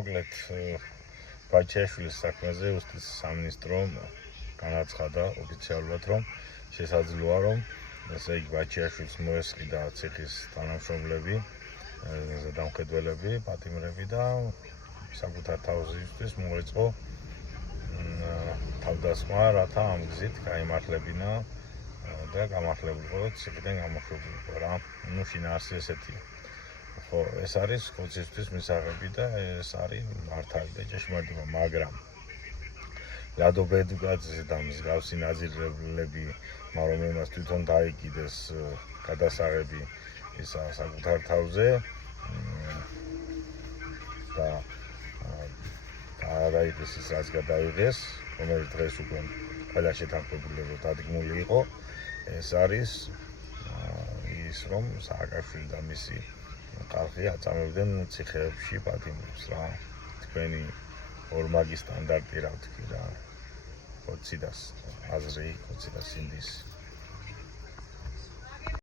მოკლედ ბაჩიაშვილის საქმეზე უსტის სამინისტრომ განაცხადა ოფიციალურად, რომ შესაძლოა, რომ ესე იგი ბაჩიაშვილს მოესყიდა ციხის თანამშრომლები, ზედამხედველები, პატიმრები და საკუთარ თავზისთვის მოეწყო თავდასხმა, რათა ამ გზით გაემართლებინა და გამართლებულიყო ციხიდან გამოშვებულიყო რა. ნუ შინაარსი ესეთია. ხო, ეს არის ხოცისთვის მისაღები და ეს არის მართალი და ჭეშმარიტება, მაგრამ ლადო ბედუკაძე და მსგავსი ნაზირლები, რომელმაც თვითონ დაიკიდეს გადასაღები ისა საკუთარ თავზე და დააიღეს ის, რაც გადაიღეს, რომელიც დღეს უკვე ყველა შეთანხმებულება დადგმული იყო. ეს არის ის, რომ სააკაშვილი და მისი ხალხი აწამებდნენ ციხეებში პატიმრებს რა. თქვენი ორმაგი სტანდარტი რა ვთქვი რა. ხოცი და აზრი, ხოცი და სინდისი.